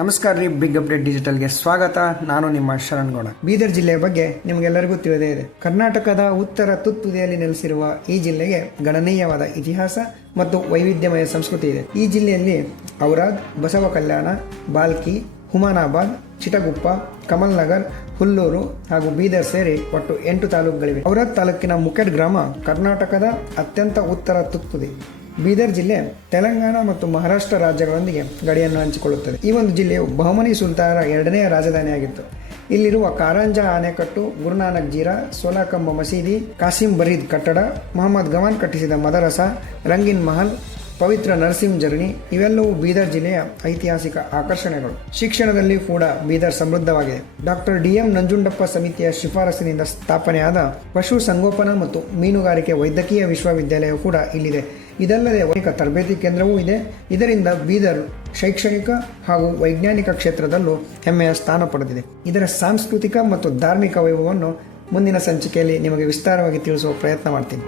ನಮಸ್ಕಾರ ರೀ, big update ಡಿಜಿಟಲ್ಗೆ ಸ್ವಾಗತ. ನಾನು ನಿಮ್ಮ ಶರಣ್ಗೌಡ. ಬೀದರ್ ಜಿಲ್ಲೆಯ ಬಗ್ಗೆ ನಿಮಗೆಲ್ಲರಿಗೂ ತಿಳಿದೇ ಇದೆ. ಕರ್ನಾಟಕದ ಉತ್ತರ ತುತ್ತುದಿಯಲ್ಲಿ ನೆಲೆಸಿರುವ ಈ ಜಿಲ್ಲೆಗೆ ಗಣನೀಯವಾದ ಇತಿಹಾಸ ಮತ್ತು ವೈವಿಧ್ಯಮಯ ಸಂಸ್ಕೃತಿ ಇದೆ. ಈ ಜಿಲ್ಲೆಯಲ್ಲಿ ಔರಾದ್, ಬಸವ ಕಲ್ಯಾಣ, ಬಾಲ್ಕಿ, ಹುಮನಾಬಾದ್, ಚಿಟಗುಪ್ಪ, ಕಮಲ್ ನಗರ್, ಹುಲ್ಲೂರು ಹಾಗೂ ಬೀದರ್ ಸೇರಿ ಒಟ್ಟು 8 ತಾಲೂಕುಗಳಿವೆ. ಔರಾದ್ ತಾಲೂಕಿನ ಮುಖೇಡ್ ಗ್ರಾಮ ಕರ್ನಾಟಕದ ಅತ್ಯಂತ ಉತ್ತರ ತುತ್ತುದಿ. ಬೀದರ್ ಜಿಲ್ಲೆ ತೆಲಂಗಾಣ ಮತ್ತು ಮಹಾರಾಷ್ಟ್ರ ರಾಜ್ಯಗಳೊಂದಿಗೆ ಗಡಿಯನ್ನು ಹಂಚಿಕೊಳ್ಳುತ್ತದೆ. ಈ ಒಂದು ಜಿಲ್ಲೆಯು ಬಹಮನಿ ಸುಲ್ತಾನರ 2ನೇ ರಾಜಧಾನಿಯಾಗಿತ್ತು. ಇಲ್ಲಿರುವ ಕಾರಂಜ ಆನೆಕಟ್ಟು, ಗುರುನಾನಕ್ ಜೀರಾ, ಸೋಲಾಕಂಬ ಮಸೀದಿ, ಕಾಸಿಂ ಬರೀದ್ ಕಟ್ಟಡ, ಮೊಹಮ್ಮದ್ ಗವಾನ್ ಕಟ್ಟಿಸಿದ ಮದರಸ, ರಂಗಿನ್ ಮಹಲ್, ಪವಿತ್ರ ನರಸಿಂಹ ಜರ್ನಿ ಇವೆಲ್ಲವೂ ಬೀದರ್ ಜಿಲ್ಲೆಯ ಐತಿಹಾಸಿಕ ಆಕರ್ಷಣೆಗಳು. ಶಿಕ್ಷಣದಲ್ಲಿ ಕೂಡ ಬೀದರ್ ಸಮೃದ್ಧವಾಗಿದೆ. ಡಾಕ್ಟರ್ ಡಿ.ಎಂ. ನಂಜುಂಡಪ್ಪ ಸಮಿತಿಯ ಶಿಫಾರಸಿನಿಂದ ಸ್ಥಾಪನೆಯಾದ ಪಶು ಸಂಗೋಪನಾ ಮತ್ತು ಮೀನುಗಾರಿಕೆ ವೈದ್ಯಕೀಯ ವಿಶ್ವವಿದ್ಯಾಲಯ ಕೂಡ ಇಲ್ಲಿದೆ. ಇದಲ್ಲದೆ ಅನೇಕ ತರಬೇತಿ ಕೇಂದ್ರವೂ ಇದೆ. ಇದರಿಂದ ಬೀದರ್ ಶೈಕ್ಷಣಿಕ ಹಾಗೂ ವೈಜ್ಞಾನಿಕ ಕ್ಷೇತ್ರದಲ್ಲೂ ಹೆಮ್ಮೆಯ ಸ್ಥಾನ ಪಡೆದಿದೆ. ಇದರ ಸಾಂಸ್ಕೃತಿಕ ಮತ್ತು ಧಾರ್ಮಿಕ ವೈಭವವನ್ನು ಮುಂದಿನ ಸಂಚಿಕೆಯಲ್ಲಿ ನಿಮಗೆ ವಿಸ್ತಾರವಾಗಿ ತಿಳಿಸುವ ಪ್ರಯತ್ನ ಮಾಡ್ತೀನಿ.